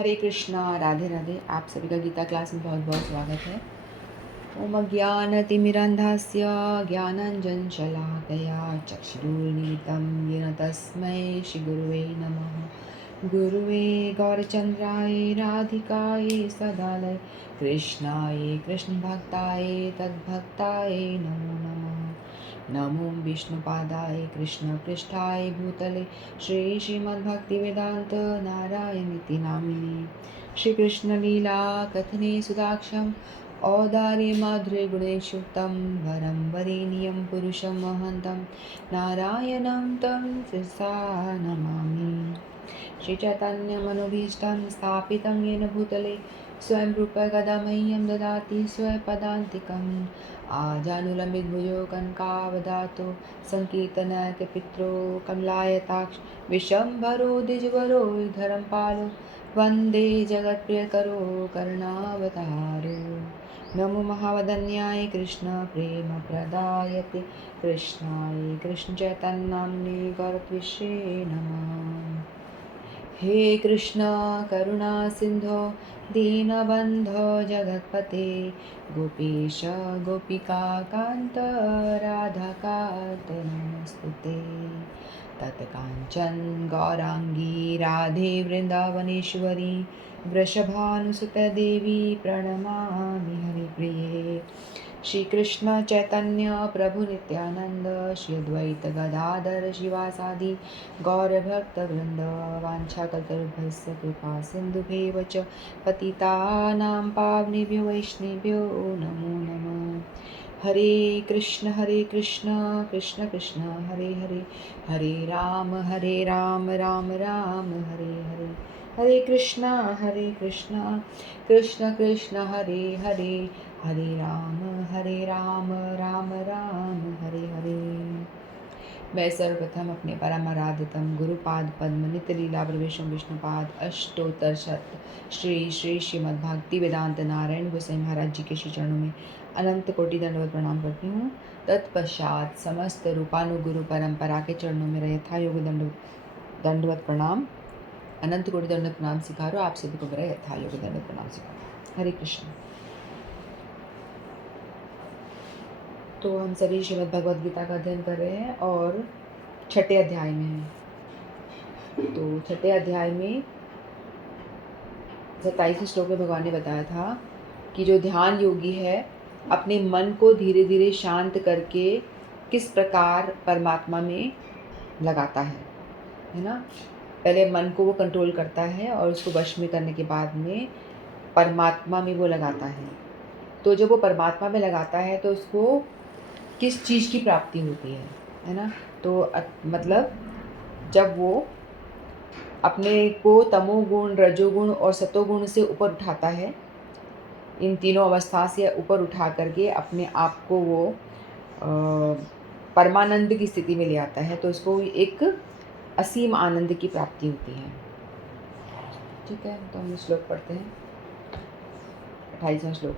हरे कृष्णा, राधे राधे। आप सभी का गीता क्लास में बहुत बहुत स्वागत है। ओम अज्ञानतिमिरन्धस्य ज्ञानाञ्जनशलाकया चक्षुरुन्मिलितं येन तस्मै श्रीगुरुवे नमः। गुरुवे गौरचन्द्राय राधिकाय सदालय कृष्णाय कृष्णभक्ताय तद्भक्ताय नमो नमः। नमो विष्णुपादाय कृष्णपृष्ठाय भूतले श्रीमद्भक्तिवेदान्त नारायणीति नामिने श्रीकृष्णलीला कथने सुदाक्षं औदार्य माधुर्य गुणेशुक्तं वरं वरेण्यं पुरुषं महन्तं नारायणं तं शिरसा नमामि। श्रीचैतन्यमनोभीष्टं स्थापितं येन भूतले स्वयं रूप कदा मह्यं ददाति स्वपदान्तिकम् आजानुलम्बितभुजो कनकावदातो सङ्कीर्तनैकपित्रो कमलायताक्ष विशम्भरो द्विजवरो धर्मपालो वन्दे जगत्प्रियकरो करुणावतारो। नमो महावदन्याय कृष्णप्रेमप्रदायते कृष्णाय कृष्णचैतन्यनाम्ने गौरत्विषे नमः। हे कृष्ण करुणा सिंधो दीनबन्धो जगत्पते गोपेश गोपिका कान्त राधाकान्त नमोस्तुते। तत्काञ्चन गौरांगी राधे वृन्दावनेश्वरी वृषभानुसुते देवी प्रणमामि हरिप्रिये। श्री कृष्ण चैतन्य प्रभु नित्यानंद श्री अद्वैत गदाधर शिवासादि गौरभक्तवृंद वाञ्छाकल्पतरुभ्यश्च कृपा सिन्धुभ्येव च पतितानां पावनेभ्यो वैष्णवेभ्यो नमो नमः। हरे कृष्ण कृष्ण कृष्ण हरे हरे, हरे राम राम राम हरे हरे, हरे कृष्ण कृष्ण कृष्ण हरे हरे, हरे राम राम राम हरे हरे। मैं सर्वप्रथम अपने परम आराध्यतम गुरुपाद पद्म नित्य लीला प्रवेशम विष्णुपाद अष्टोत्तर शत श्री श्री श्रीमद्भागवती वेदांत नारायण गोसाई महाराज जी के श्री चरणों में अनंत कोटि दंडवत प्रणाम करती हूँ। तत्पश्चात समस्त रूपानुगुरु परंपरा के चरणों में यथा योग दंडवत प्रणाम, अनंत कोटि दंडवत प्रणाम सिखा रहा हूँ। आप सभी को मेरा यथा योग दंडवत प्रणाम सिखा रहा हूँ। हरे कृष्ण। तो हम सभी श्रीमद् भगवद गीता का अध्ययन कर रहे हैं और छठे अध्याय में हैं। तो छठे अध्याय में 27वें श्लोक में भगवान ने बताया था कि जो ध्यान योगी है अपने मन को धीरे धीरे शांत करके किस प्रकार परमात्मा में लगाता है ना। पहले मन को वो कंट्रोल करता है और उसको वश में करने के बाद में परमात्मा में वो लगाता है। तो जब वो परमात्मा में लगाता है तो उसको किस चीज़ की प्राप्ति होती है ना। तो मतलब जब वो अपने को तमोगुण रजोगुण और सतोगुण से ऊपर उठाता है, इन तीनों अवस्था से ऊपर उठा करके अपने आप को वो परमानंद की स्थिति में ले आता है, तो उसको एक असीम आनंद की प्राप्ति होती है। ठीक है, तो हम श्लोक पढ़ते हैं। 28वां श्लोक।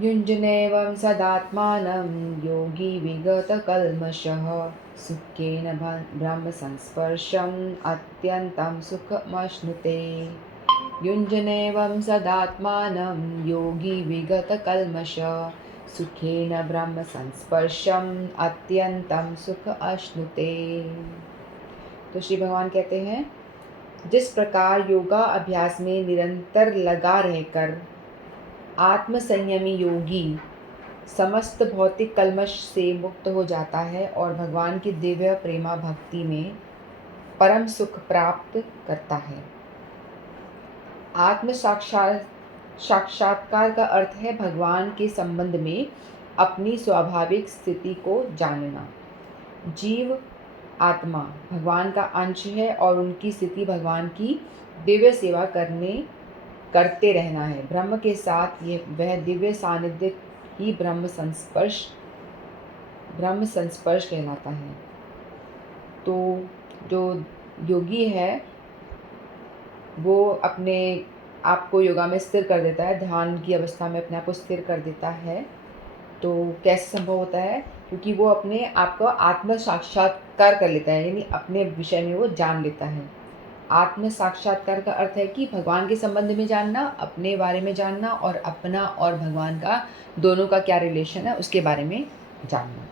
युञ्जनेवं सदात्मानं योगी विगतकल्मषः सुखेन ब्रह्मसंस्पर्शम् अत्यन्तं सुखमश्नुते। युञ्जनेवं सदात्मानं योगी विगतकल्मषः सुखेन ब्रह्मसंस्पर्शम् अत्यन्तं सुख अश्नुते। तो श्री भगवान कहते हैं, जिस प्रकार योगा अभ्यास में निरंतर लगा रहकर आत्मसंयमी योगी समस्त भौतिक कल्मश से मुक्त हो जाता है और भगवान की दिव्य प्रेमा भक्ति में परम सुख प्राप्त करता है। आत्म साक्षात्कार का अर्थ है भगवान के संबंध में अपनी स्वाभाविक स्थिति को जानना। जीव आत्मा भगवान का अंश है और उनकी स्थिति भगवान की दिव्य सेवा करते रहना है। ब्रह्म के साथ ये वह दिव्य सानिध्य ही ब्रह्म संस्पर्श कहलाता है। तो जो योगी है वो अपने आप को योगा में स्थिर कर देता है, ध्यान की अवस्था में अपने आप को स्थिर कर देता है। तो कैसे संभव होता है? क्योंकि वो अपने आप का आत्म साक्षात्कार कर लेता है, यानी अपने विषय में वो जान लेता है। आत्म साक्षात्कार का अर्थ है कि भगवान के संबंध में जानना, अपने बारे में जानना और अपना और भगवान का दोनों का क्या रिलेशन है उसके बारे में जानना।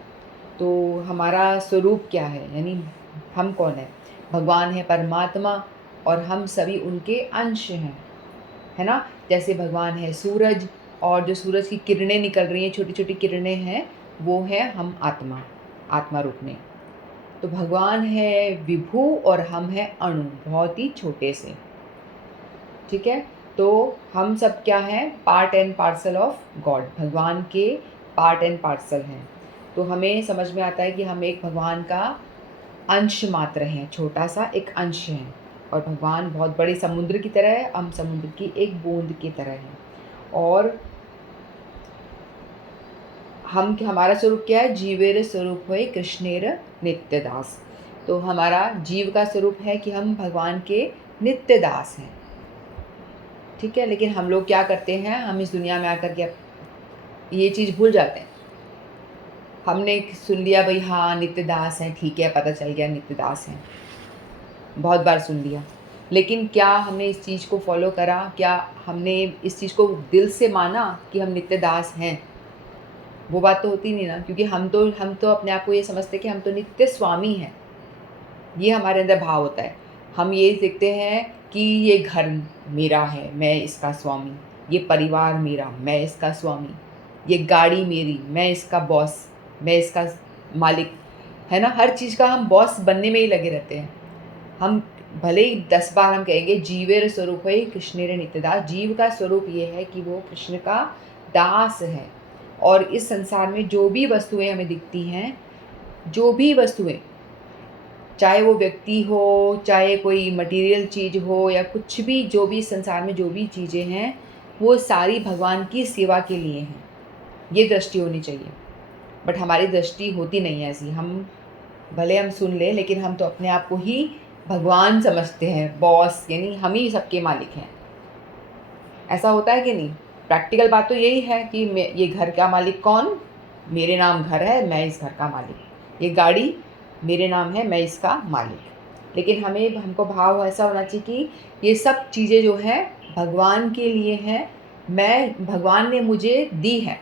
तो हमारा स्वरूप क्या है, यानी हम कौन है? भगवान है परमात्मा और हम सभी उनके अंश हैं, है ना? जैसे भगवान है सूरज और जो सूरज की किरणें निकल रही हैं, छोटी छोटी किरणें हैं, वो है हम आत्मा, आत्मा रूप में। तो भगवान है विभु और हम हैं अणु, बहुत ही छोटे से। ठीक है, तो हम सब क्या हैं? Part and parcel of God, भगवान के पार्ट एंड पार्सल हैं। तो हमें समझ में आता है कि हम एक भगवान का अंश मात्र हैं, छोटा सा एक अंश हैं। और भगवान बहुत बड़े समुद्र की तरह है, हम समुद्र की एक बूंद की तरह हैं। और हम हमारा स्वरूप क्या है? जीवेर स्वरूप होए कृष्णेर नित्य दास। तो हमारा जीव का स्वरूप है कि हम भगवान के नित्य दास हैं। ठीक है, लेकिन हम लोग क्या करते हैं? हम इस दुनिया में आकर के ये चीज़ भूल जाते हैं। हमने सुन लिया भाई हाँ नित्य दास हैं, ठीक है, पता चल गया नित्य दास हैं, बहुत बार सुन लिया, लेकिन क्या हमने इस चीज़ को फॉलो करा? क्या हमने इस चीज़ को दिल से माना कि हम नित्य दास हैं? वो बात तो होती नहीं ना, क्योंकि हम तो अपने आप को ये समझते कि हम तो नित्य स्वामी हैं। ये हमारे अंदर भाव होता है। हम ये देखते हैं कि ये घर मेरा है, मैं इसका स्वामी, ये परिवार मेरा, मैं इसका स्वामी, ये गाड़ी मेरी, मैं इसका बॉस, मैं इसका मालिक, है ना? हर चीज़ का हम बॉस बनने में ही लगे रहते हैं। हम भले ही 10 बार हम कहेंगे जीवेर स्वरूप है कृष्णेर नित्यदास, जीव का स्वरूप ये है कि वो कृष्ण का दास है। और इस संसार में जो भी वस्तुएं हमें दिखती हैं, जो भी वस्तुएं, चाहे वो व्यक्ति हो, चाहे कोई मटेरियल चीज़ हो या कुछ भी, जो भी संसार में जो भी चीज़ें हैं, वो सारी भगवान की सेवा के लिए हैं। ये दृष्टि होनी चाहिए। बट हमारी दृष्टि होती नहीं है ऐसी। हम भले हम सुन लें, लेकिन हम तो अपने आप को ही भगवान समझते हैं, बॉस, यानी हम ही सबके मालिक हैं। ऐसा होता है कि नहीं? प्रैक्टिकल बात तो यही है कि ये घर का मालिक कौन? मेरे नाम घर है, मैं इस घर का मालिक। ये गाड़ी मेरे नाम है, मैं इसका मालिक। लेकिन हमको भाव ऐसा होना चाहिए कि ये सब चीज़ें जो हैं भगवान के लिए हैं, भगवान ने मुझे दी है।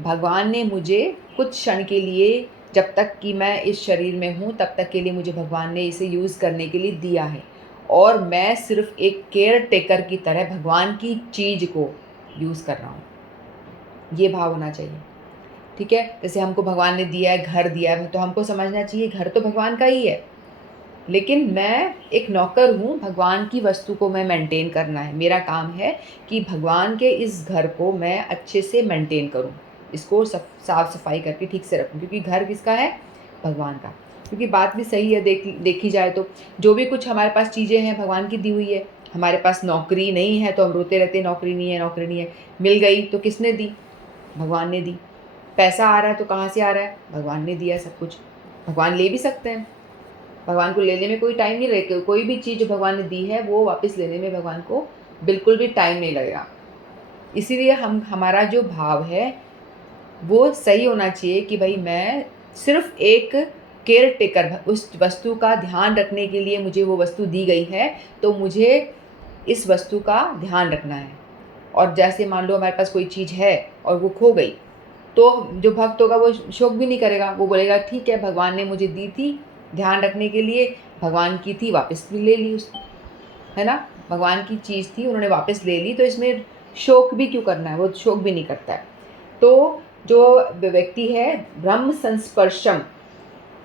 भगवान ने मुझे कुछ क्षण के लिए, जब तक कि मैं इस शरीर में हूँ तब तक के लिए मुझे भगवान ने इसे यूज़ करने के लिए दिया है, और मैं सिर्फ एक केयर टेकर की तरह भगवान की चीज़ को यूज़ कर रहा हूँ। ये भाव होना चाहिए। ठीक है, जैसे हमको भगवान ने दिया है, घर दिया है, तो हमको समझना चाहिए घर तो भगवान का ही है, लेकिन मैं एक नौकर हूँ, भगवान की वस्तु को मैं मेंटेन करना है। मेरा काम है कि भगवान के इस घर को मैं अच्छे से मेंटेन करूँ, इसको साफ सफाई करके ठीक से रखूँ, क्योंकि घर किसका है? भगवान का। क्योंकि बात भी सही है, देखी जाए तो जो भी कुछ हमारे पास चीज़ें हैं भगवान की दी हुई है। हमारे पास नौकरी नहीं है तो हम रोते रहते, नौकरी नहीं है, नौकरी नहीं है। मिल गई तो किसने दी? भगवान ने दी। पैसा आ रहा है तो कहाँ से आ रहा है? भगवान ने दिया सब कुछ। भगवान ले भी सकते हैं, भगवान को लेने में कोई टाइम नहीं लगेगा। कोई भी चीज़ जो भगवान ने दी है वो वापस लेने में भगवान को बिल्कुल भी टाइम नहीं लगेगा। इसीलिए हमारा जो भाव है वो सही होना चाहिए कि भाई मैं सिर्फ एक केयर टेकर, उस वस्तु का ध्यान रखने के लिए मुझे वो वस्तु दी गई है, तो मुझे इस वस्तु का ध्यान रखना है। और जैसे मान लो हमारे पास कोई चीज़ है और वो खो गई, तो जो भक्त होगा वो शोक भी नहीं करेगा, वो बोलेगा ठीक है भगवान ने मुझे दी थी ध्यान रखने के लिए, भगवान की थी वापस भी ले ली उसने, है ना? भगवान की चीज़ थी, उन्होंने वापस ले ली, तो इसमें शोक भी क्यों करना है? वो शोक भी नहीं करता है। तो जो व्यक्ति है ब्रह्म संस्पर्शम,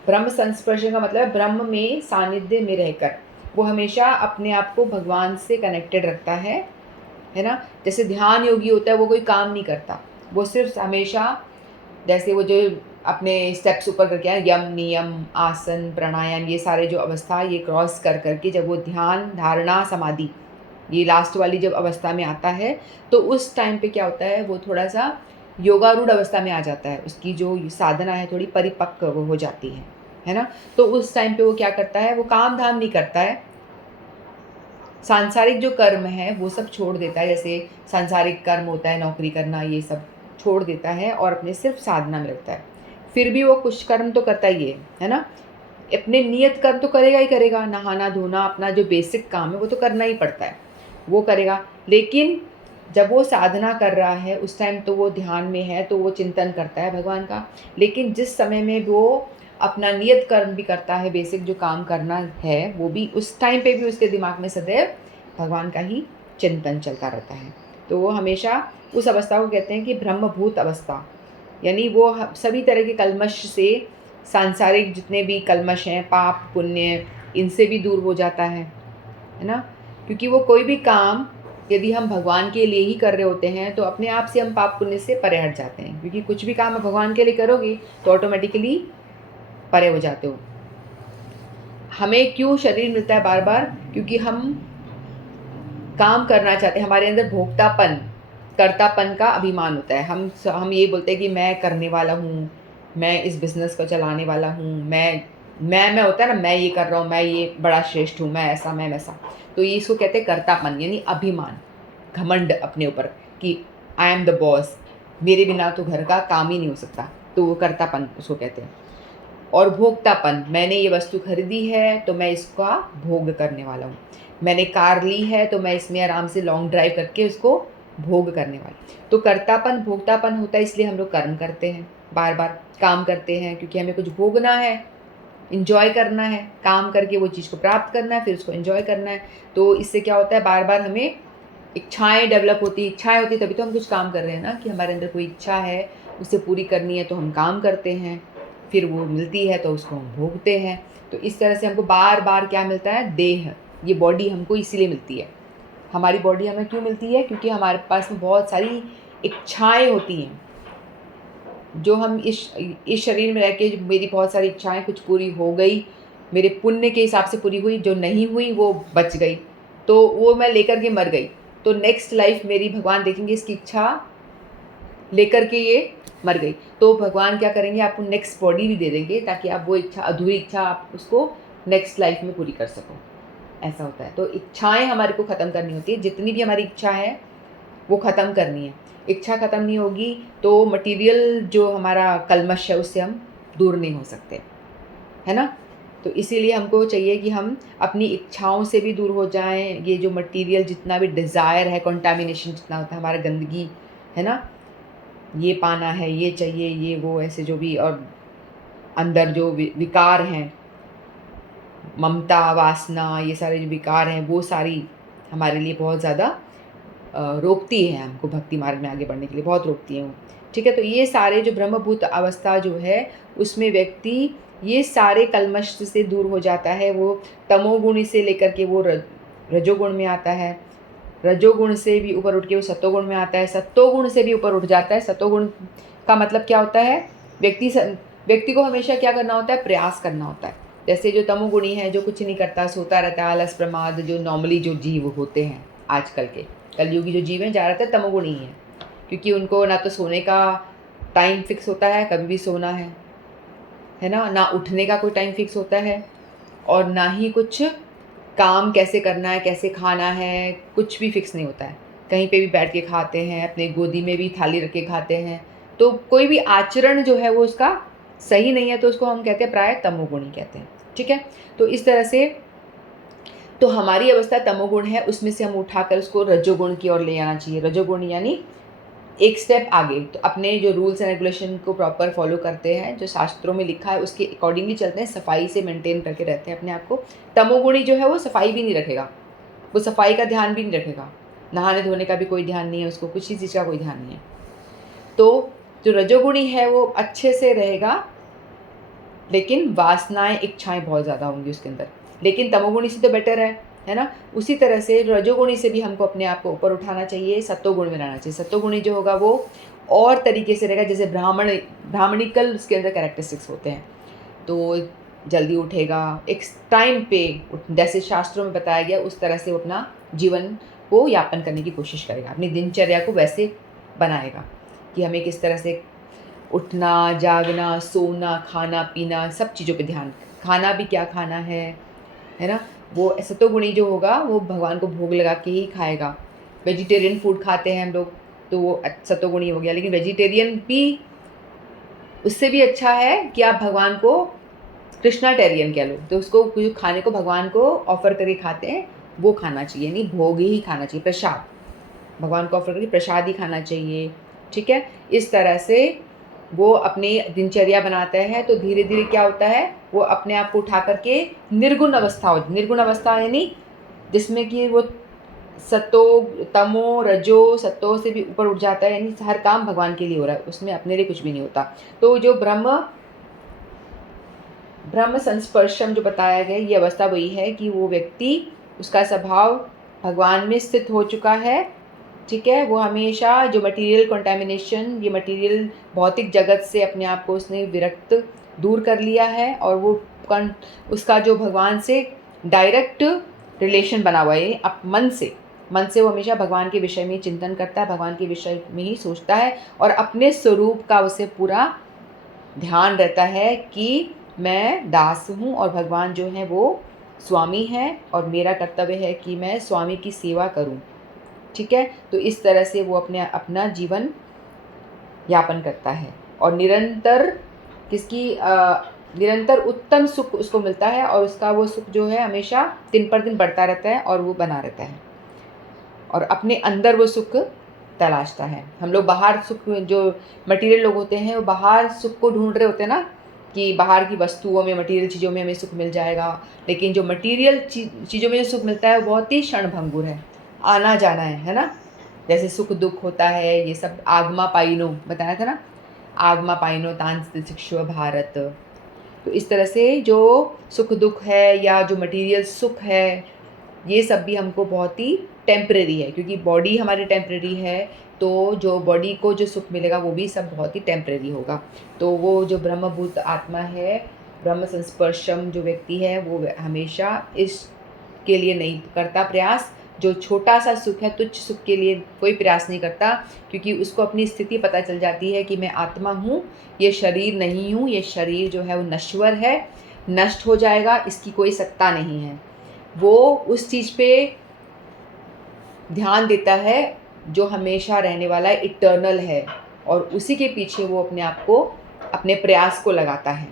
ब्रह्म संस्पर्शम का मतलब ब्रह्म में सानिध्य में रहकर वो हमेशा अपने आप को भगवान से कनेक्टेड रखता है ना? जैसे ध्यान योगी होता है, वो कोई काम नहीं करता, वो सिर्फ हमेशा, जैसे वो जो अपने स्टेप्स ऊपर करके आए, यम नियम आसन प्राणायाम, ये सारे जो अवस्था ये क्रॉस कर करके जब वो ध्यान धारणा समाधि, ये लास्ट वाली जब अवस्था में आता है, तो उस टाइम पे क्या होता है, वो थोड़ा सा योगारूढ़ अवस्था में आ जाता है। उसकी जो साधना है थोड़ी परिपक्व हो जाती है ना? तो उस टाइम पे वो क्या करता है, वो काम धाम नहीं करता है, सांसारिक जो कर्म है वो सब छोड़ देता है। जैसे सांसारिक कर्म होता है, नौकरी करना, ये सब छोड़ देता है और अपने सिर्फ साधना में लगता है। फिर भी वो कुछ कर्म तो करता ही है ना? अपने नियत कर्म तो करेगा ही करेगा, नहाना धोना अपना जो बेसिक काम है वो तो करना ही पड़ता है, वो करेगा। लेकिन जब वो साधना कर रहा है उस टाइम तो वो ध्यान में है, तो वो चिंतन करता है भगवान का। लेकिन जिस समय में वो अपना नियत कर्म भी करता है, बेसिक जो काम करना है वो भी, उस टाइम पे भी उसके दिमाग में सदैव भगवान का ही चिंतन चलता रहता है। तो वो हमेशा उस अवस्था को कहते हैं कि ब्रह्मभूत अवस्था, यानी वो सभी तरह के कल्मश से, सांसारिक जितने भी कल्मश हैं, पाप पुण्य, इनसे भी दूर हो जाता है ना। क्योंकि वो कोई भी काम यदि हम भगवान के लिए ही कर रहे होते हैं तो अपने आप से हम पाप पुण्य से परे हट जाते हैं, क्योंकि कुछ भी काम आप भगवान के लिए करोगे तो ऑटोमेटिकली परे हो जाते हो। हमें क्यों शरीर मिलता है बार बार? क्योंकि हम काम करना चाहते हैं, हमारे अंदर भोक्तापन, कर्तापन का अभिमान होता है। हम ये बोलते हैं कि मैं करने वाला हूँ, मैं इस बिज़नेस को चलाने वाला हूँ, मैं होता है ना, मैं ये कर रहा हूँ, मैं ये बड़ा श्रेष्ठ हूँ, मैं ऐसा, मैं वैसा। तो ये इसको कहते हैं कर्तापन, यानी अभिमान, घमंड अपने ऊपर कि आई एम द बॉस, मेरे बिना तो घर का काम ही नहीं हो सकता। तो वो कर्तापन उसको कहते हैं। और भोक्तापन, मैंने ये वस्तु खरीदी है तो मैं इसका भोग करने वाला हूँ, मैंने कार ली है तो मैं इसमें आराम से लॉन्ग ड्राइव करके उसको भोग करने वाला। तो कर्तापन भोक्तापन होता है, इसलिए हम लोग कर्म करते हैं, बार बार काम करते हैं, क्योंकि हमें कुछ भोगना है, इन्जॉय करना है, काम करके वो चीज़ को प्राप्त करना है, फिर उसको इन्जॉय करना है। तो इससे क्या होता है, बार बार हमें इच्छाएं डेवलप होती है, इच्छाएं होती तभी तो हम कुछ काम कर रहे हैं ना, कि हमारे अंदर कोई इच्छा है उसे पूरी करनी है तो हम काम करते हैं, फिर वो मिलती है तो उसको हम भोगते हैं। तो इस तरह से हमको बार बार क्या मिलता है, देह, ये बॉडी हमको इसीलिए मिलती है। हमारी बॉडी हमें क्यों मिलती है? क्योंकि हमारे पास में बहुत सारी इच्छाएं होती हैं, जो हम इस शरीर में रह के, मेरी बहुत सारी इच्छाएं कुछ पूरी हो गई, मेरे पुण्य के हिसाब से पूरी हुई, जो नहीं हुई वो बच गई, तो वो मैं लेकर के मर गई। तो नेक्स्ट लाइफ मेरी भगवान देखेंगे इसकी इच्छा लेकर के ये मर गई, तो भगवान क्या करेंगे, आपको नेक्स्ट बॉडी भी दे देंगे ताकि आप वो इच्छा, अधूरी इच्छा, आप उसको नेक्स्ट लाइफ में पूरी कर सको। ऐसा होता है। तो इच्छाएं हमारे को ख़त्म करनी होती है, जितनी भी हमारी इच्छा है वो ख़त्म करनी है। इच्छा ख़त्म नहीं होगी तो मटीरियल जो हमारा कल्मश है उससे हम दूर नहीं हो सकते, है ना। तो इसीलिए हमको चाहिए कि हम अपनी इच्छाओं से भी दूर हो जाएं। ये जो मटीरियल जितना भी डिज़ायर है, कंटामिनेशन जितना होता है, हमारा गंदगी है ना, ये पाना है, ये चाहिए, ये वो, ऐसे जो भी, और अंदर जो विकार हैं, ममता वासना, ये सारे जो विकार हैं वो सारी हमारे लिए बहुत ज़्यादा रोकती है, हमको भक्ति मार्ग में आगे बढ़ने के लिए बहुत रोकती हैं वो। ठीक है, तो ये सारे जो ब्रह्मभूत अवस्था जो है उसमें व्यक्ति ये सारे कल्मश से दूर हो जाता है। वो तमोगुण से लेकर के वो रजोगुण में आता है, रजोगुण से भी ऊपर उठ के वो सत्वगुण में आता है, सत्वगुण से भी ऊपर उठ जाता है। सत्वगुण का मतलब क्या होता है, व्यक्ति को हमेशा क्या करना होता है, प्रयास करना होता है। जैसे जो तमोगुणी है, जो कुछ नहीं करता, सोता रहता है, आलस प्रमाद, जो नॉर्मली जो जीव होते हैं आजकल के कलयुगी जो जीव हैं, ज़्यादातर तमोगुणी ही हैं, क्योंकि उनको ना तो सोने का टाइम फिक्स होता है, कभी भी सोना है ना उठने का कोई टाइम फिक्स होता है, और ना ही कुछ काम कैसे करना है, कैसे खाना है, कुछ भी फिक्स नहीं होता है। कहीं पे भी बैठ के खाते हैं, अपने गोदी में भी थाली रख के खाते हैं। तो कोई भी आचरण जो है वो उसका सही नहीं है, तो उसको हम कहते हैं प्राय तमोगुणी कहते हैं। ठीक है, तो इस तरह से तो हमारी अवस्था तमोगुण है, उसमें से हम उठाकर उसको रजोगुण की ओर ले आना चाहिए। रजोगुण यानी एक स्टेप आगे, तो अपने जो रूल्स एंड रेगुलेशन को प्रॉपर फॉलो करते हैं, जो शास्त्रों में लिखा है उसके अकॉर्डिंगली चलते हैं, सफाई से मेंटेन करके रहते हैं अपने आप को। तमोगुणी जो है वो सफाई भी नहीं रखेगा, वो सफाई का ध्यान भी नहीं रखेगा, नहाने धोने का भी कोई ध्यान नहीं है उसको, कुछ ही चीज़ का कोई ध्यान नहीं है। तो जो रजोगुणी है वो अच्छे से रहेगा, लेकिन वासनाएं, इच्छाएं बहुत ज़्यादा होंगी उसके अंदर, लेकिन तमोगुणी से तो बेटर है ना। उसी तरह से रजोगुणी से भी हमको अपने आप को ऊपर उठाना चाहिए, सत्वगुण में रहना चाहिए। सत्वगुणी जो होगा वो और तरीके से रहेगा, जैसे ब्राह्मणिकल उसके अंदर कैरेक्टरिस्टिक्स होते हैं, तो जल्दी उठेगा एक टाइम पे, जैसे शास्त्रों में बताया गया उस तरह से वो अपना जीवन को यापन करने की कोशिश करेगा, अपनी दिनचर्या को वैसे बनाएगा कि हमें किस तरह से उठना, जागना, सोना, खाना पीना, सब चीज़ों पे ध्यान, खाना भी क्या खाना है ना। वो सत्वगुणी जो होगा वो भगवान को भोग लगा के ही खाएगा। वेजिटेरियन फूड खाते हैं हम लोग तो वो सत्वगुणी हो गया, लेकिन वेजिटेरियन भी उससे भी अच्छा है कि आप भगवान को कृष्णाटेरियन कह लो, तो उसको जो खाने को भगवान को ऑफर करके खाते हैं वो खाना चाहिए, नहीं भोग ही खाना चाहिए, प्रसाद भगवान को ऑफर करके प्रसाद ही खाना चाहिए। ठीक है, इस तरह से वो अपनी दिनचर्या बनाता है तो धीरे धीरे क्या होता है, वो अपने आप को उठा करके निर्गुण अवस्था हो, निर्गुण अवस्था यानी जिसमें कि वो सतो तमो रजो सतो से भी ऊपर उठ जाता है, यानी हर काम भगवान के लिए हो रहा है, उसमें अपने लिए कुछ भी नहीं होता। तो जो ब्रह्म संस्पर्शम जो बताया गया, ये अवस्था वही है कि वो व्यक्ति, उसका स्वभाव भगवान में स्थित हो चुका है। ठीक है, वो हमेशा जो मटेरियल कंटामिनेशन, ये मटेरियल भौतिक जगत से अपने आप को उसने विरक्त दूर कर लिया है, और वो उसका जो भगवान से डायरेक्ट रिलेशन बना हुआ है अब मन से वो हमेशा भगवान के विषय में चिंतन करता है, भगवान के विषय में ही सोचता है, और अपने स्वरूप का उसे पूरा ध्यान रहता है कि मैं दास हूँ और भगवान जो है वो स्वामी है, और मेरा कर्तव्य है कि मैं स्वामी की सेवा करूँ। ठीक है, तो इस तरह से वो अपना जीवन यापन करता है, और निरंतर उत्तम सुख उसको मिलता है, और उसका वो सुख जो है हमेशा दिन पर दिन बढ़ता रहता है और वो बना रहता है, और अपने अंदर वो सुख तलाशता है। हम लोग बाहर सुख, जो मटेरियल लोग होते हैं वो बाहर सुख को ढूंढ रहे होते हैं ना, कि बाहर की वस्तुओं में, मटेरियल चीज़ों में हमें सुख मिल जाएगा, लेकिन जो मटेरियल चीज़ों में जो सुख मिलता है वो बहुत ही क्षणभंगुर है, आना जाना है ना। जैसे सुख दुख होता है, ये सब आगमा पाइनो बताया था ना, आगमा पाइनो तांस्तिक्ष्व भारत। तो इस तरह से जो सुख दुख है या जो मटेरियल सुख है, ये सब भी हमको बहुत ही टेम्परेरी है, क्योंकि बॉडी हमारी टेम्परेरी है, तो जो बॉडी को जो सुख मिलेगा वो भी सब बहुत ही टेम्परेरी होगा। तो वो जो ब्रह्मभूत आत्मा है, ब्रह्म संस्पर्शम जो व्यक्ति है, वो हमेशा इसके लिए नहीं करता प्रयास, जो छोटा सा सुख है, तुच्छ सुख के लिए कोई प्रयास नहीं करता, क्योंकि उसको अपनी स्थिति पता चल जाती है कि मैं आत्मा हूँ, ये शरीर नहीं हूँ, ये शरीर जो है वो नश्वर है, नष्ट हो जाएगा, इसकी कोई सत्ता नहीं है। वो उस चीज़ पे ध्यान देता है जो हमेशा रहने वाला है, इटर्नल है, और उसी के पीछे वो अपने आप को, अपने प्रयास को लगाता है।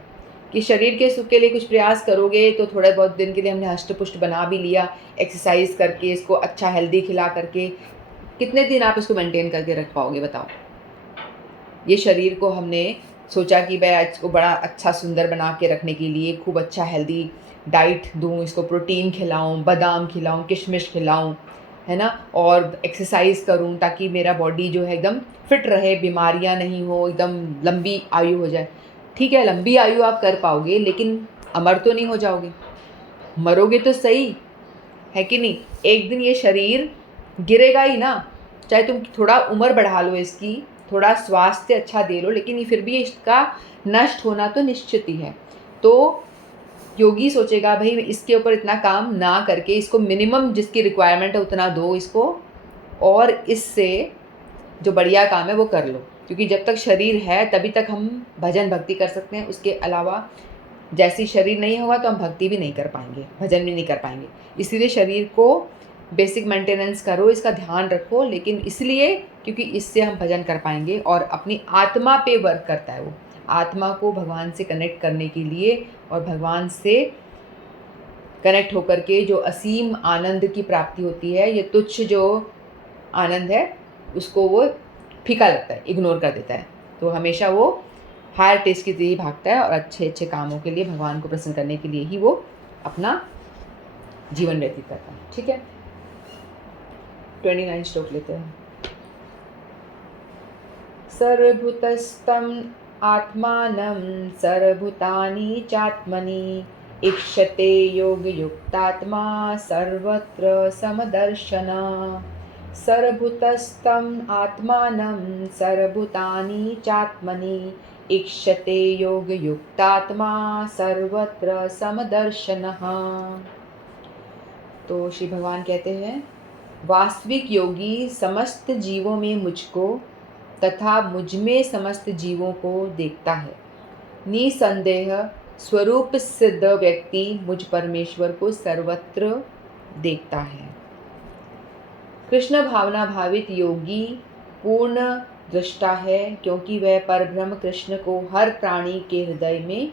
कि शरीर के सुख के लिए कुछ प्रयास करोगे तो थोड़े बहुत दिन के लिए हमने हष्ट पुष्ट बना भी लिया, एक्सरसाइज करके, इसको अच्छा हेल्दी खिला करके, कितने दिन आप इसको मेंटेन करके रख पाओगे बताओ। ये शरीर को हमने सोचा कि मैं इसको बड़ा अच्छा सुंदर बना के रखने के लिए खूब अच्छा हेल्दी डाइट दूँ, इसको प्रोटीन खिलाऊँ, बादाम खिलाऊँ, किशमिश खिलाऊँ, है ना, और एक्सरसाइज करूँ ताकि मेरा बॉडी जो है एकदम फिट रहे, बीमारियाँ नहीं हो, एकदम लंबी आयु हो जाए। ठीक है, लंबी आयु आप कर पाओगे, लेकिन अमर तो नहीं हो जाओगे, मरोगे तो सही, है कि नहीं। एक दिन ये शरीर गिरेगा ही ना, चाहे तुम थोड़ा उम्र बढ़ा लो इसकी, थोड़ा स्वास्थ्य अच्छा दे लो, लेकिन ये फिर भी इसका नष्ट होना तो निश्चित ही है। तो योगी सोचेगा भाई इसके ऊपर इतना काम ना करके इसको मिनिमम जिसकी रिक्वायरमेंट है उतना दो इसको, और इससे जो बढ़िया काम है वो कर लो, क्योंकि जब तक शरीर है तभी तक हम भजन भक्ति कर सकते हैं, उसके अलावा जैसी शरीर नहीं होगा तो हम भक्ति भी नहीं कर पाएंगे, भजन भी नहीं कर पाएंगे। इसीलिए शरीर को बेसिक मेंटेनेंस करो, इसका ध्यान रखो, लेकिन इसलिए क्योंकि इससे हम भजन कर पाएंगे, और अपनी आत्मा पे वर्क करता है वो, आत्मा को भगवान से कनेक्ट करने के लिए, और भगवान से कनेक्ट होकर के जो असीम आनंद की प्राप्ति होती है, ये तुच्छ जो आनंद है उसको वो फीका लगता है, इग्नोर कर देता है। तो हमेशा वो हायर टेस्ट के लिए भागता है, और अच्छे अच्छे कामों के लिए, भगवान को प्रसन्न करने के लिए ही वो अपना जीवन व्यतीत करता है। ठीक है, 29 श्लोक लेते हैं। सर्वभूतस्थम् आत्मानं सर्वभूतानि चात्मनि इक्षते योगयुक्तात्मा सर्वत्र समदर्शन। सर्वभूतस्थम् आत्मानं सर्वभूतानि चात्मनि इक्षते योगयुक्तात्मा सर्वत्र समदर्शनः। तो श्री भगवान कहते हैं, वास्तविक योगी समस्त जीवों में मुझको तथा मुझ में समस्त जीवों को देखता है। निसंदेह स्वरूप सिद्ध व्यक्ति मुझ परमेश्वर को सर्वत्र देखता है। कृष्ण भावना भावित योगी पूर्ण दृष्टा है, क्योंकि वह परब्रह्म कृष्ण को हर प्राणी के हृदय में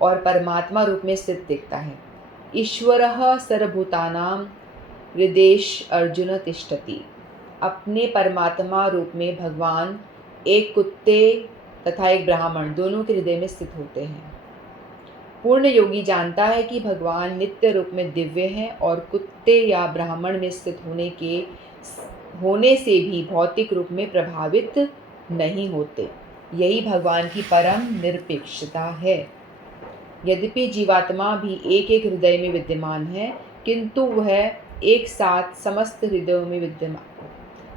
और परमात्मा रूप में स्थित देखता है। ईश्वरः सर्वभूतानां हृदेश अर्जुन तिष्ठति। अपने परमात्मा रूप में भगवान एक कुत्ते तथा एक ब्राह्मण दोनों के हृदय में स्थित होते हैं। पूर्ण योगी जानता है कि भगवान नित्य रूप में दिव्य हैं और कुत्ते या ब्राह्मण में स्थित होने से भी भौतिक रूप में प्रभावित नहीं होते। यही भगवान की परम निरपेक्षता है। यद्यपि जीवात्मा भी एक एक हृदय में विद्यमान है, किंतु वह एक साथ समस्त हृदयों में विद्यमान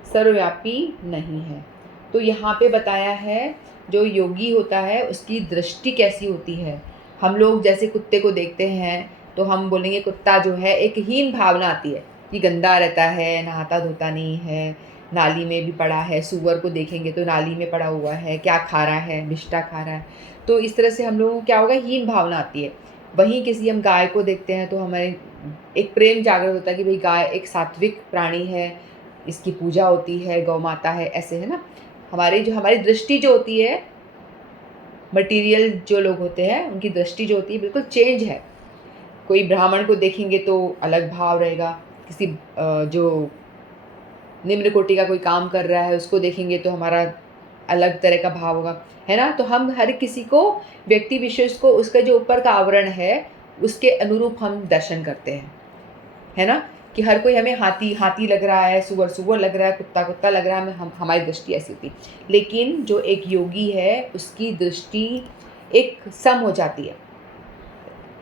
सर्वव्यापी नहीं है। तो यहाँ पे बताया है जो योगी होता है उसकी दृष्टि कैसी होती है। हम लोग जैसे कुत्ते को देखते हैं तो हम बोलेंगे कुत्ता जो है, एक हीन भावना आती है कि गंदा रहता है, नहाता धोता नहीं है, नाली में भी पड़ा है। सूअर को देखेंगे तो नाली में पड़ा हुआ है, क्या खा रहा है, मिष्टा खा रहा है। तो इस तरह से हम लोगों को क्या होगा, हीन भावना आती है। वहीं किसी हम गाय को देखते हैं तो हमारे एक प्रेम जागृत होता है कि भाई गाय एक सात्विक प्राणी है, इसकी पूजा होती है, गौ माता है, ऐसे है ना। हमारी दृष्टि जो होती है, मटेरियल जो लोग होते हैं उनकी दृष्टि जो होती है बिल्कुल चेंज है। कोई ब्राह्मण को देखेंगे तो अलग भाव रहेगा, किसी जो निम्न कोटि का कोई काम कर रहा है उसको देखेंगे तो हमारा अलग तरह का भाव होगा, है ना। तो हम हर किसी को, व्यक्ति विशेष को, उसका जो ऊपर का आवरण है उसके अनुरूप हम दर्शन करते हैं, है ना। कि हर कोई हमें हाथी हाथी लग रहा है, सुअर सुअर लग रहा है, कुत्ता कुत्ता लग रहा है, हमारी दृष्टि ऐसी होती। लेकिन जो एक योगी है उसकी दृष्टि एक सम हो जाती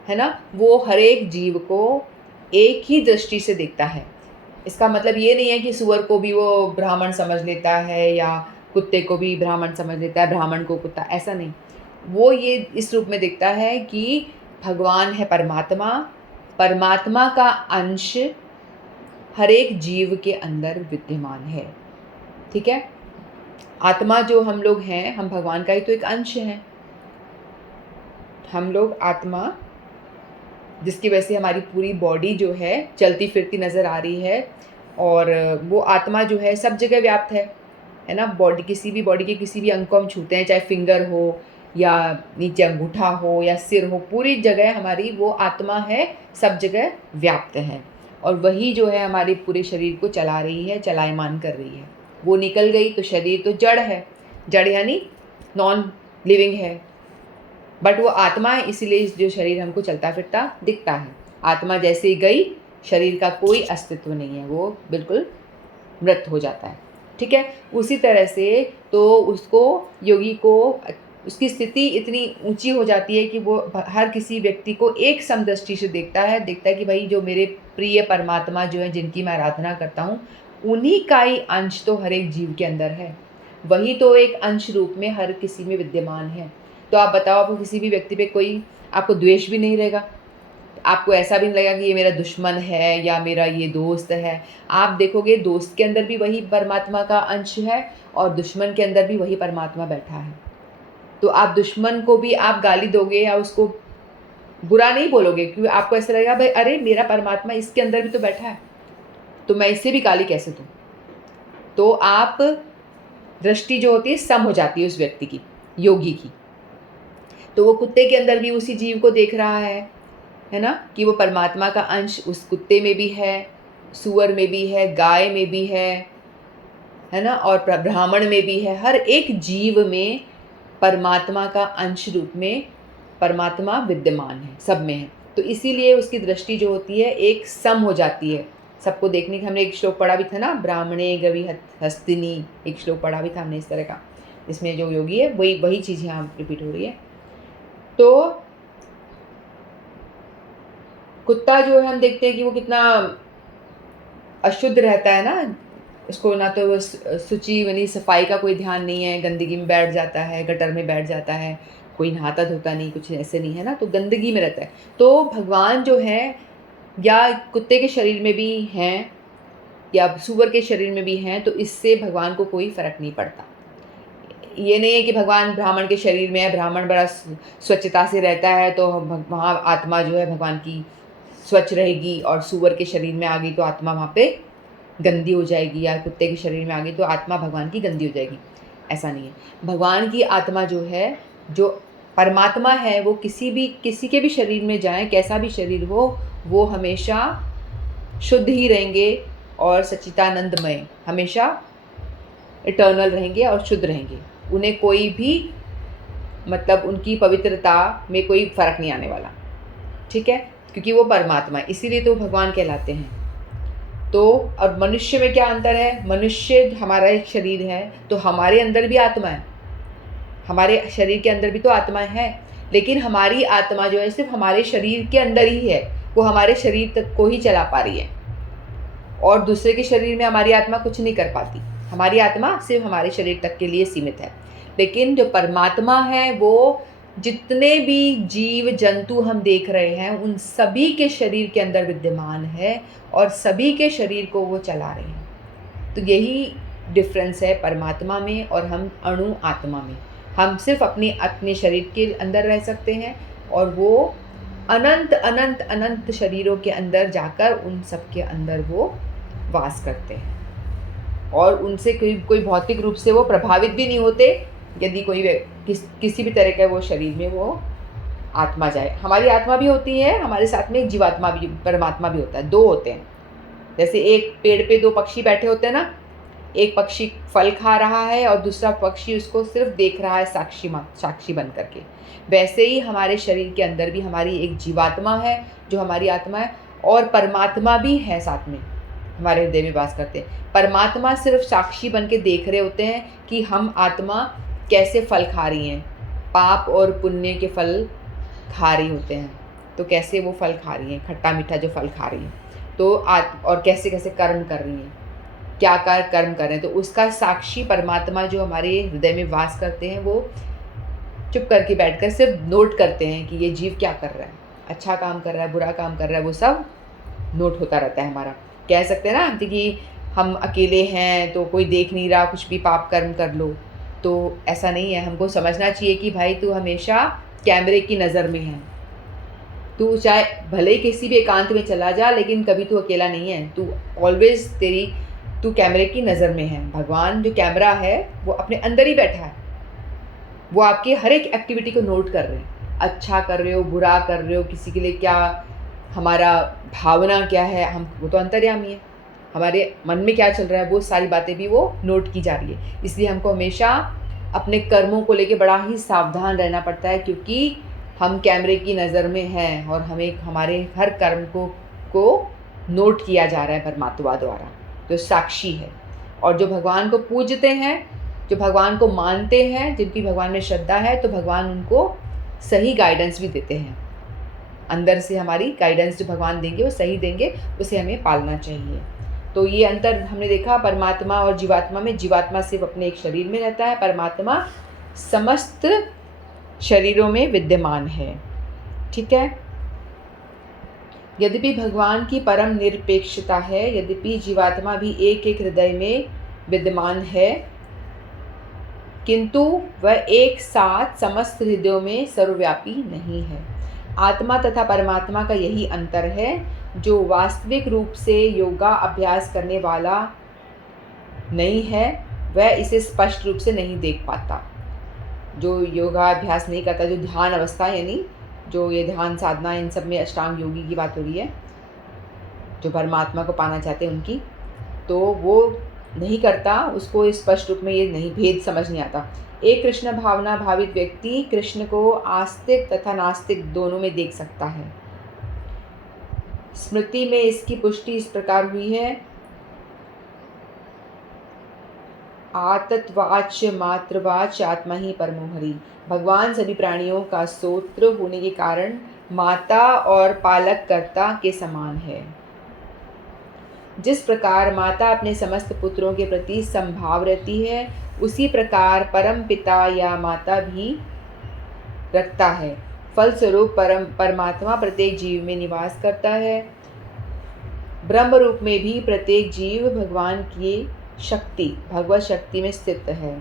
है ना। वो हर एक जीव को एक ही दृष्टि से देखता है। इसका मतलब ये नहीं है कि सुअर को भी वो ब्राह्मण समझ लेता है या कुत्ते को भी ब्राह्मण समझ लेता है, ब्राह्मण को कुत्ता, ऐसा नहीं। वो ये इस रूप में देखता है कि भगवान है परमात्मा, परमात्मा का अंश हर एक जीव के अंदर विद्यमान है। ठीक है। आत्मा जो हम लोग हैं, हम भगवान का ही तो एक अंश हैं। हम लोग आत्मा, जिसकी वजह से हमारी पूरी बॉडी जो है चलती फिरती नज़र आ रही है, और वो आत्मा जो है सब जगह व्याप्त है ना। किसी भी बॉडी के किसी भी अंग को हम छूते हैं, चाहे फिंगर हो या नीचे अंगूठा हो या सिर हो, पूरी जगह हमारी वो आत्मा है, सब जगह व्याप्त है। और वही जो है हमारे पूरे शरीर को चला रही है, चलायमान कर रही है। वो निकल गई तो शरीर तो जड़ है, जड़ यानी नॉन लिविंग है, बट वो आत्मा है, इसीलिए जो शरीर हमको चलता फिरता दिखता है। आत्मा जैसे ही गई, शरीर का कोई अस्तित्व नहीं है, वो बिल्कुल मृत हो जाता है। ठीक है। उसी तरह से तो उसको, योगी को, उसकी स्थिति इतनी ऊंची हो जाती है कि वो हर किसी व्यक्ति को एक समदृष्टि से देखता है कि भाई जो मेरे प्रिय परमात्मा जो है, जिनकी मैं आराधना करता हूँ, उन्हीं का ही अंश तो हर एक जीव के अंदर है। वही तो एक अंश रूप में हर किसी में विद्यमान है। तो आप बताओ, आपको किसी भी व्यक्ति पे कोई आपको द्वेष भी नहीं रहेगा, आपको ऐसा भी नहीं लगेगा कि ये मेरा दुश्मन है या मेरा ये दोस्त है। आप देखोगे दोस्त के अंदर भी वही परमात्मा का अंश है और दुश्मन के अंदर भी वही परमात्मा बैठा है। तो आप दुश्मन को भी आप गाली दोगे या उसको बुरा नहीं बोलोगे, क्योंकि आपको ऐसा लगेगा भाई अरे मेरा परमात्मा इसके अंदर भी तो बैठा है, तो मैं इससे भी गाली कैसे दूँ। तो आप दृष्टि जो होती है सम हो जाती है उस व्यक्ति की, योगी की। तो वो कुत्ते के अंदर भी उसी जीव को देख रहा है ना, कि वो परमात्मा का अंश उस कुत्ते में भी है, सूअर में भी है, गाय में भी है ना, और ब्राह्मण में भी है। हर एक जीव में परमात्मा का अंश रूप में परमात्मा विद्यमान है, सब में है। तो इसीलिए उसकी दृष्टि जो होती है एक सम हो जाती है, सबको देखने का। हमने एक श्लोक पढ़ा भी था ना, ब्राह्मणे गवि हस्तिनी, एक श्लोक पढ़ा भी था हमने इस तरह का, इसमें जो योगी है वही चीज़ यहाँ रिपीट हो रही है। तो कुत्ता जो है हम देखते हैं कि वो कितना अशुद्ध रहता है ना, उसको ना तो वो शुचि यानी सफाई का कोई ध्यान नहीं है, गंदगी में बैठ जाता है, गटर में बैठ जाता है, कोई नहाता धोता नहीं, कुछ ऐसे नहीं है ना, तो गंदगी में रहता है। तो भगवान जो है या कुत्ते के शरीर में भी हैं या सूअर के शरीर में भी हैं, तो इससे भगवान को कोई फ़र्क नहीं पड़ता। ये नहीं है कि भगवान ब्राह्मण के शरीर में है, ब्राह्मण बड़ा स्वच्छता से रहता है तो वहाँ आत्मा जो है भगवान की स्वच्छ रहेगी, और सूअर के शरीर में आ गई तो आत्मा वहाँ पे गंदी हो जाएगी, या कुत्ते के शरीर में आ गई तो आत्मा भगवान की गंदी हो जाएगी। ऐसा नहीं है। भगवान की आत्मा जो है, जो परमात्मा है वो किसी के भी शरीर में जाए, कैसा भी शरीर हो, वो हमेशा शुद्ध ही रहेंगे और सच्चिदानंदमय, हमेशा इटर्नल रहेंगे और शुद्ध रहेंगे। उन्हें कोई भी मतलब उनकी पवित्रता में कोई फ़र्क नहीं आने वाला, ठीक है, क्योंकि वो परमात्मा है, इसीलिए तो भगवान कहलाते हैं। तो अब मनुष्य में क्या अंतर है? मनुष्य हमारा एक शरीर है, तो हमारे अंदर भी आत्मा है, हमारे शरीर के अंदर भी तो आत्मा है, लेकिन हमारी आत्मा जो है सिर्फ हमारे शरीर के अंदर ही है, वो हमारे शरीर तक को ही चला पा रही है, और दूसरे के शरीर में हमारी आत्मा कुछ नहीं कर पाती। हमारी आत्मा सिर्फ हमारे शरीर तक के लिए सीमित है। लेकिन जो परमात्मा है वो जितने भी जीव जंतु हम देख रहे हैं उन सभी के शरीर के अंदर विद्यमान है और सभी के शरीर को वो चला रहे हैं। तो यही डिफरेंस है परमात्मा में और हम अणु आत्मा में। हम सिर्फ अपने शरीर के अंदर रह सकते हैं और वो अनंत अनंत अनंत शरीरों के अंदर जाकर उन सब के अंदर वो वास करते हैं, और उनसे कोई भौतिक रूप से वो प्रभावित भी नहीं होते यदि कोई किसी भी तरह का वो शरीर में वो आत्मा जाए। हमारी आत्मा भी होती है, हमारे साथ में एक जीवात्मा भी, परमात्मा भी होता है, दो होते हैं। जैसे एक पेड़ पे दो पक्षी बैठे होते हैं ना, एक पक्षी फल खा रहा है और दूसरा पक्षी उसको सिर्फ देख रहा है साक्षी बन करके। वैसे ही हमारे शरीर के अंदर भी हमारी एक जीवात्मा है जो हमारी आत्मा है, और परमात्मा भी है साथ में, हमारे हृदय में वास करते हैं। परमात्मा सिर्फ साक्षी बन के देख रहे होते हैं कि हम आत्मा कैसे फल खा रही हैं, पाप और पुण्य के फल खा रही होते हैं, तो कैसे वो फल खा रही हैं, खट्टा मीठा जो फल खा रही हैं, तो और कैसे कैसे कर्म कर रही हैं, क्या कर्म कर रहे हैं, तो उसका साक्षी परमात्मा जो हमारे हृदय में वास करते हैं वो चुप करके बैठकर सिर्फ नोट करते हैं कि ये जीव क्या कर रहा है, अच्छा काम कर रहा है, बुरा काम कर रहा है, वो सब नोट होता रहता है हमारा। कह सकते हैं ना कि हम अकेले हैं तो कोई देख नहीं रहा, कुछ भी पाप कर्म कर लो, तो ऐसा नहीं है। हमको समझना चाहिए कि भाई तू हमेशा कैमरे की नज़र में है, तू चाहे भले ही किसी भी एकांत में चला जा, लेकिन कभी तू अकेला नहीं है, तू ऑलवेज तू कैमरे की नज़र में है। भगवान जो कैमरा है वो अपने अंदर ही बैठा है, वो आपकी हर एक एक्टिविटी को नोट कर रहे हैं, अच्छा कर रहे हो, बुरा कर रहे हो, किसी के लिए क्या हमारा भावना क्या है, हम वो तो अंतर्यामी है, हमारे मन में क्या चल रहा है वो सारी बातें भी वो नोट की जा रही है। इसलिए हमको हमेशा अपने कर्मों को लेके बड़ा ही सावधान रहना पड़ता है, क्योंकि हम कैमरे की नज़र में हैं और हमें हमारे हर कर्म को नोट किया जा रहा है परमात्मा द्वारा, जो साक्षी है। और जो भगवान को पूजते हैं, जो भगवान को मानते हैं, जिनकी भगवान में श्रद्धा है, तो भगवान उनको सही गाइडेंस भी देते हैं। अंदर से हमारी गाइडेंस जो भगवान देंगे वो सही देंगे, उसे हमें पालना चाहिए। तो ये अंतर हमने देखा परमात्मा और जीवात्मा में। जीवात्मा सिर्फ अपने एक शरीर में रहता है, परमात्मा समस्त शरीरों में विद्यमान है, ठीक है। यद्यपि भगवान की परम निरपेक्षता है, यद्यपि जीवात्मा भी एक एक हृदय में विद्यमान है, किंतु वह एक साथ समस्त हृदयों में सर्वव्यापी नहीं है। आत्मा तथा परमात्मा का यही अंतर है। जो वास्तविक रूप से योगा अभ्यास करने वाला नहीं है वह इसे स्पष्ट रूप से नहीं देख पाता। जो योगा अभ्यास नहीं करता, जो ध्यान अवस्था यानी जो ये ध्यान साधना, इन सब में अष्टांग योगी की बात हो रही है, जो परमात्मा को पाना चाहते हैं उनकी, तो वो नहीं करता, उसको स्पष्ट रूप में ये नहीं भेद समझ नहीं आता। एक कृष्ण भावना भावित व्यक्ति कृष्ण को आस्तिक तथा नास्तिक दोनों में देख सकता है। स्मृति में इसकी पुष्टि इस प्रकार हुई है, आतत्वाच मातृवाच आत्मा ही परमोहरी। भगवान सभी प्राणियों का स्रोत्र होने के कारण माता और पालक कर्ता के समान है। जिस प्रकार माता अपने समस्त पुत्रों के प्रति संभाव रहती है, उसी प्रकार परम पिता या माता भी रखता है। फलस्वरूप परमात्मा प्रत्येक जीव में निवास करता है। ब्रह्म रूप में भी प्रत्येक जीव भगवान की शक्ति, भगवत शक्ति में स्थित है।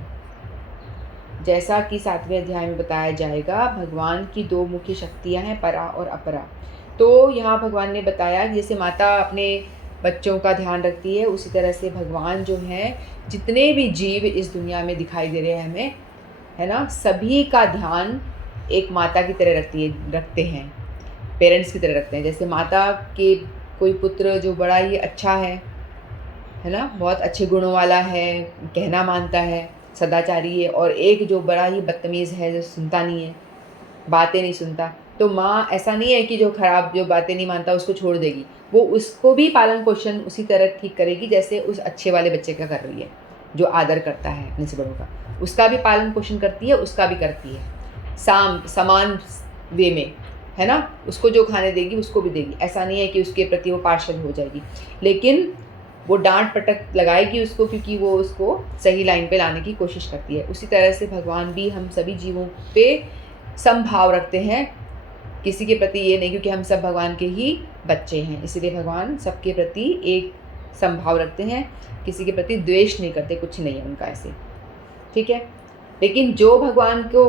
जैसा कि 7वें अध्याय में बताया जाएगा, भगवान की दो मुख्य शक्तियां हैं, परा और अपरा। तो यहाँ भगवान ने बताया कि जैसे माता अपने बच्चों का ध्यान रखती है, उसी तरह से भगवान जो हैं, जितने भी जीव इस दुनिया में दिखाई दे रहे हैं हमें, है ना, सभी का ध्यान एक माता की तरह रखते हैं, पेरेंट्स की तरह रखते हैं। जैसे माता के कोई पुत्र जो बड़ा ही अच्छा है ना, बहुत अच्छे गुणों वाला है, कहना मानता है, सदाचारी है, और एक जो बड़ा ही बदतमीज़ है, जो सुनता नहीं है, बातें नहीं सुनता, तो माँ ऐसा नहीं है कि जो खराब, जो बातें नहीं मानता उसको छोड़ देगी, वो उसको भी पालन पोषण उसी तरह ठीक करेगी जैसे उस अच्छे वाले बच्चे का कर रही है, जो आदर करता है अपने से बड़ों का, उसका भी पालन पोषण करती है, उसका भी करती है समान वे में, है ना। उसको जो खाने देगी उसको भी देगी, ऐसा नहीं है कि उसके प्रति वो पार्शल हो जाएगी, लेकिन वो डांट पटक लगाएगी उसको, क्योंकि वो उसको सही लाइन पे लाने की कोशिश करती है। उसी तरह से भगवान भी हम सभी जीवों पे समभाव रखते हैं, किसी के प्रति ये नहीं, क्योंकि हम सब भगवान के ही बच्चे हैं, इसीलिए भगवान सबके प्रति एक समभाव रखते हैं, किसी के प्रति द्वेष नहीं करते, कुछ नहीं है उनका ऐसे, ठीक है। लेकिन जो भगवान को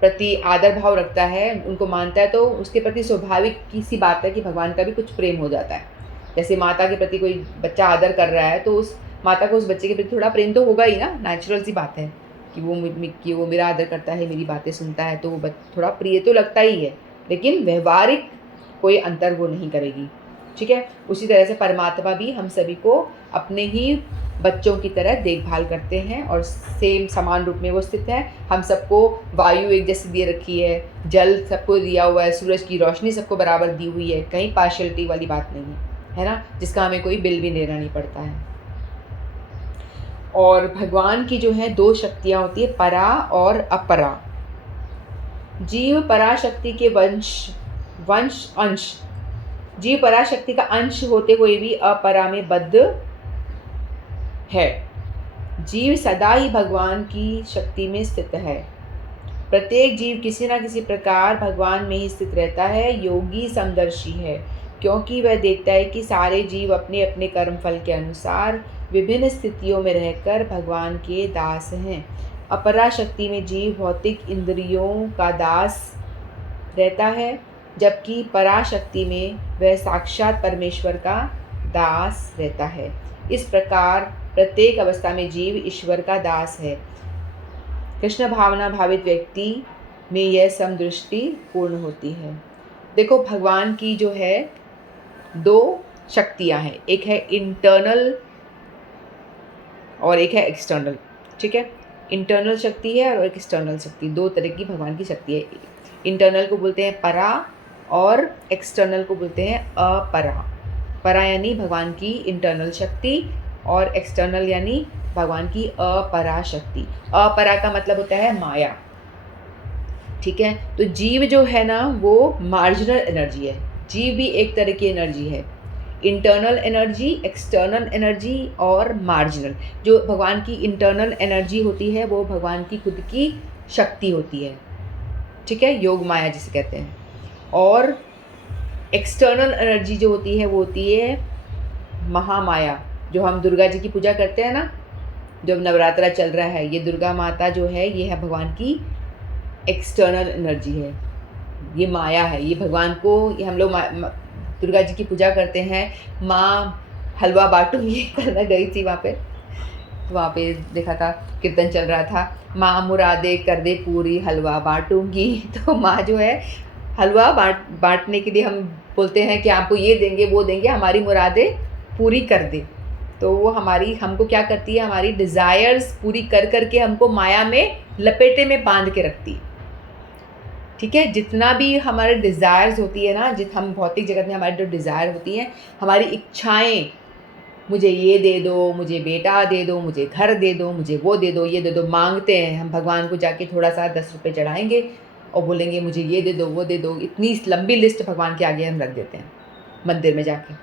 प्रति आदर भाव रखता है, उनको मानता है, तो उसके प्रति स्वाभाविक की सी बात है कि भगवान का भी कुछ प्रेम हो जाता है। जैसे माता के प्रति कोई बच्चा आदर कर रहा है, तो उस माता को उस बच्चे के प्रति थोड़ा प्रेम तो होगा ही ना, नेचुरल सी बात है कि वो मेरा आदर करता है, मेरी बातें सुनता है, तो वो थोड़ा प्रिय तो लगता ही है, लेकिन व्यवहारिक कोई अंतर वो नहीं करेगी, ठीक है। उसी तरह से परमात्मा भी हम सभी को अपने ही बच्चों की तरह देखभाल करते हैं, और सेम समान रूप में वो स्थित है। हम सबको वायु एक जैसी दे रखी है, जल सबको दिया हुआ है, सूरज की रोशनी सबको बराबर दी हुई है, कहीं पार्शियलिटी वाली बात नहीं है ना, जिसका हमें कोई बिल भी देना नहीं पड़ता है। और भगवान की जो है 2 शक्तियाँ होती है, परा और अपरा। जीव पराशक्ति के अंश, जीव पराशक्ति का अंश होते हुए भी अपरा में बद्ध है। जीव सदा ही भगवान की शक्ति में स्थित है। प्रत्येक जीव किसी न किसी प्रकार भगवान में ही स्थित रहता है। योगी समदर्शी है, क्योंकि वह देखता है कि सारे जीव अपने अपने कर्म फल के अनुसार विभिन्न स्थितियों में रहकर भगवान के दास हैं। अपरा शक्ति में जीव भौतिक इंद्रियों का दास रहता है, जबकि पराशक्ति में वह साक्षात परमेश्वर का दास रहता है। इस प्रकार प्रत्येक अवस्था में जीव ईश्वर का दास है। कृष्ण भावना भावित व्यक्ति में यह समदृष्टि पूर्ण होती है। देखो, भगवान की जो है 2 शक्तियाँ हैं, एक है इंटरनल और एक है एक्सटर्नल, ठीक है। इंटरनल शक्ति है और एक एक्सटर्नल शक्ति, 2 तरह की भगवान की शक्ति है। इंटरनल को बोलते हैं परा और एक्सटर्नल को बोलते हैं अपरा। परा यानी भगवान की इंटरनल शक्ति और एक्सटर्नल यानी भगवान की अपरा शक्ति। अपरा का मतलब होता है माया, ठीक है। तो जीव जो है ना, वो मार्जिनल एनर्जी है। जीव भी एक तरह की एनर्जी है, इंटरनल एनर्जी, एक्सटर्नल एनर्जी और मार्जिनल। जो भगवान की इंटरनल एनर्जी होती है वो भगवान की खुद की शक्ति होती है, ठीक है, योग माया जिसे कहते हैं। और एक्सटर्नल एनर्जी जो होती है वो होती है महामाया। जो हम दुर्गा जी की पूजा करते हैं ना, जब नवरात्रा चल रहा है, ये दुर्गा माता जो है ये है भगवान की एक्सटर्नल एनर्जी है, ये माया है। ये भगवान को, ये हम लोग दुर्गा जी की पूजा करते हैं। माँ हलवा बाटूंगी, कल मैं गई थी वहाँ पे, तो वहाँ पे देखा था कीर्तन चल रहा था, माँ मुरादे कर दे पूरी हलवा बाटूंगी। तो माँ जो है हलवा बांटने के लिए हम बोलते हैं कि आपको ये देंगे वो देंगे, हमारी मुरादें पूरी कर दे। तो वो हमको क्या करती है, हमारी डिज़ायर्स पूरी कर करके हमको माया में लपेटे में बांध के रखती है, ठीक है। जितना भी हमारे डिज़ायर्स होती है ना, हम भौतिक जगत में हमारी जो डिज़ायर होती हैं, हमारी इच्छाएं, मुझे ये दे दो, मुझे बेटा दे दो, मुझे घर दे दो, मुझे वो दे दो, ये दे दो, मांगते हैं हम भगवान को जाके, थोड़ा सा 10 रुपये चढ़ाएंगे और बोलेंगे मुझे ये दे दो वो दे दो। इतनी लंबी लिस्ट भगवान के आगे हम रख देते हैं मंदिर में जाके।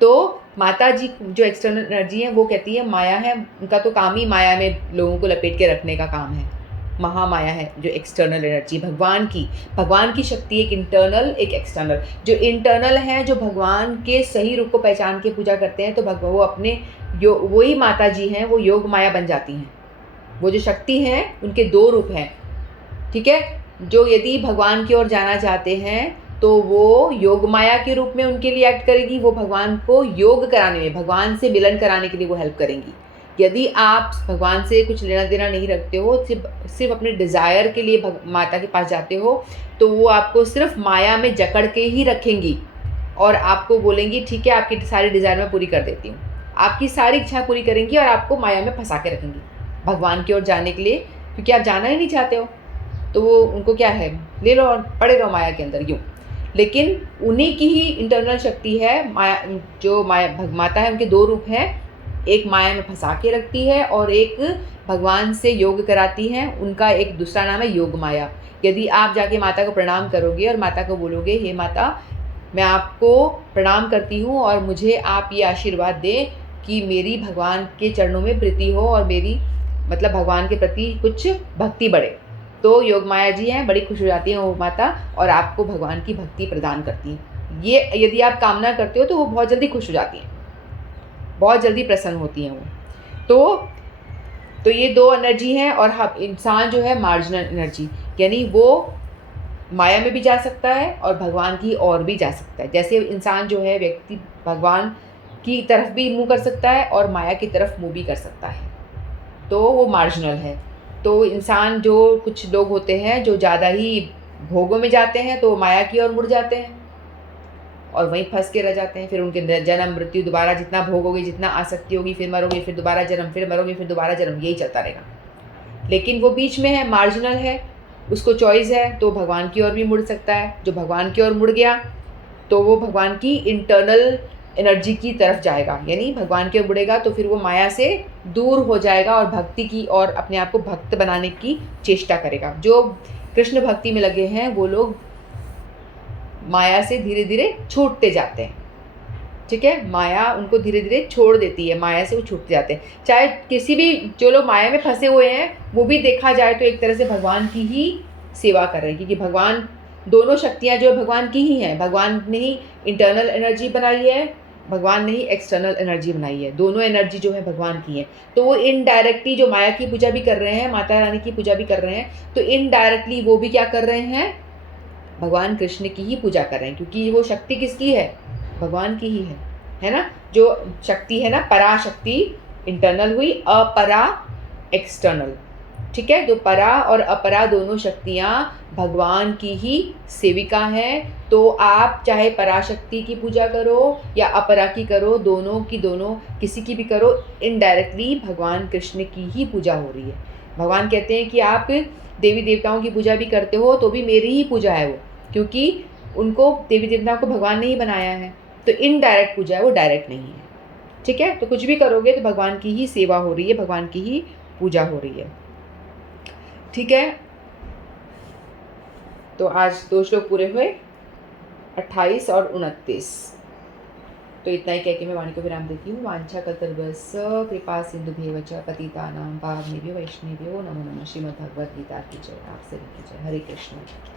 तो माता जी जो एक्सटर्नल एनर्जी है वो कहती है माया है, उनका तो काम ही माया में लोगों को लपेट के रखने का काम है। महामाया है जो एक्सटर्नल एनर्जी भगवान की शक्ति, एक इंटरनल एक एक्सटर्नल। जो इंटरनल है, जो भगवान के सही रूप को पहचान के पूजा करते हैं, तो वो अपने वही माता जी हैं, वो योग माया बन जाती हैं। वो जो शक्ति हैं उनके 2 रूप हैं, ठीक है। जो यदि भगवान की ओर जाना चाहते हैं तो वो योग माया के रूप में उनके लिए एक्ट करेगी, वो भगवान को योग कराने में, भगवान से मिलन कराने के लिए वो हेल्प करेंगी। यदि आप भगवान से कुछ लेना देना नहीं रखते हो, सिर्फ अपने डिज़ायर के लिए माता के पास जाते हो, तो वो आपको सिर्फ माया में जकड़ के ही रखेंगी और आपको बोलेंगी ठीक है आपकी सारी डिज़ायर मैं पूरी कर देती हूँ। आपकी सारी इच्छा पूरी करेंगी और आपको माया में फंसा के रखेंगी भगवान की ओर जाने के लिए, क्योंकि आप जाना ही नहीं चाहते हो। तो वो उनको क्या है, ले लो और पड़े रहो माया के अंदर यूँ। लेकिन उन्हीं की ही इंटरनल शक्ति है माया, जो माता है उनके 2 रूप हैं, एक माया में फंसा के रखती है और एक भगवान से योग कराती हैं। उनका एक दूसरा नाम है योग माया। यदि आप जाके माता को प्रणाम करोगे और माता को बोलोगे हे माता मैं आपको प्रणाम करती हूँ और मुझे आप ये आशीर्वाद दें कि मेरी भगवान के चरणों में प्रीति हो और मेरी मतलब भगवान के प्रति कुछ भक्ति बढ़े, तो योग माया जी हैं, बड़ी खुश हो जाती हैं वो माता और आपको भगवान की भक्ति प्रदान करती हैं। ये यदि आप कामना करते हो तो वो बहुत जल्दी खुश हो जाती हैं, बहुत जल्दी प्रसन्न होती हैं वो। तो ये 2 एनर्जी हैं और हम इंसान जो है मार्जिनल एनर्जी, यानी वो माया में भी जा सकता है और भगवान की ओर भी जा सकता है। जैसे इंसान जो है व्यक्ति भगवान की तरफ भी मुँह कर सकता है और माया की तरफ मुँह भी कर सकता है, तो वो मार्जिनल है। तो इंसान जो कुछ लोग होते हैं जो ज़्यादा ही भोगों में जाते हैं तो माया की ओर मुड़ जाते हैं और वहीं फंस के रह जाते हैं। फिर उनके जन्म मृत्यु दोबारा जितना भोगोगे, जितना आसक्ति होगी, फिर मरोगे, फिर दोबारा जन्म, फिर मरोगे, फिर दोबारा जन्म, यही चलता रहेगा। लेकिन वो बीच में है, मार्जिनल है, उसको चॉइस है, तो भगवान की ओर भी मुड़ सकता है। जो भगवान की ओर मुड़ गया तो वो भगवान की इंटरनल एनर्जी की तरफ जाएगा, यानी भगवान की ओर मुड़ेगा तो फिर वो माया से दूर हो जाएगा और भक्ति की और अपने आप को भक्त बनाने की चेष्टा करेगा। जो कृष्ण भक्ति में लगे हैं वो लोग माया से धीरे धीरे छूटते जाते हैं, ठीक है। माया उनको धीरे धीरे छोड़ देती है, माया से वो छूटते जाते हैं। चाहे किसी भी जो लोग माया में फंसे हुए हैं वो भी देखा जाए तो एक तरह से भगवान की ही सेवा कर रहे हैं, क्योंकि भगवान दोनों शक्तियाँ जो भगवान की ही हैं। भगवान ने ही इंटरनल एनर्जी बनाई है, भगवान ने ही एक्सटर्नल एनर्जी बनाई है, दोनों एनर्जी जो है भगवान की है। तो वो इनडायरेक्टली जो माया की पूजा भी कर रहे हैं, माता रानी की पूजा भी कर रहे हैं, तो इनडायरेक्टली वो भी क्या कर रहे हैं, भगवान कृष्ण की ही पूजा कर रहे हैं, क्योंकि वो शक्ति किसकी है, भगवान की ही है ना। जो शक्ति है ना, पराशक्ति इंटरनल हुई, अपरा एक्सटर्नल, ठीक है। जो परा और अपरा दोनों शक्तियाँ भगवान की ही सेविका हैं। तो आप चाहे पराशक्ति की पूजा करो या अपरा की करो, दोनों की दोनों किसी की भी करो, इनडायरेक्टली भगवान कृष्ण की ही पूजा हो रही है। भगवान कहते हैं कि आप देवी देवताओं की पूजा भी करते हो तो भी मेरी ही पूजा है वो, क्योंकि उनको देवी देवताओं को भगवान ने ही बनाया है। तो इनडायरेक्ट पूजा है, वो डायरेक्ट नहीं है, ठीक है। तो कुछ भी करोगे तो भगवान की ही सेवा हो रही है, भगवान की ही पूजा हो रही है, ठीक है। तो आज 2 श्लोक पूरे हुए, 28 और 29। तो इतना ही कह के मैं वाणी को विराम देती हूँ। वांछा कल्पतरुभ्यश्च कृपा सिंधुभ्येव च पतितानां पावनेभ्यो वैष्णवेभ्यो नमो नमः। श्रीमद् भगवद गीता की जय। आप सभी की जय। हरे कृष्ण।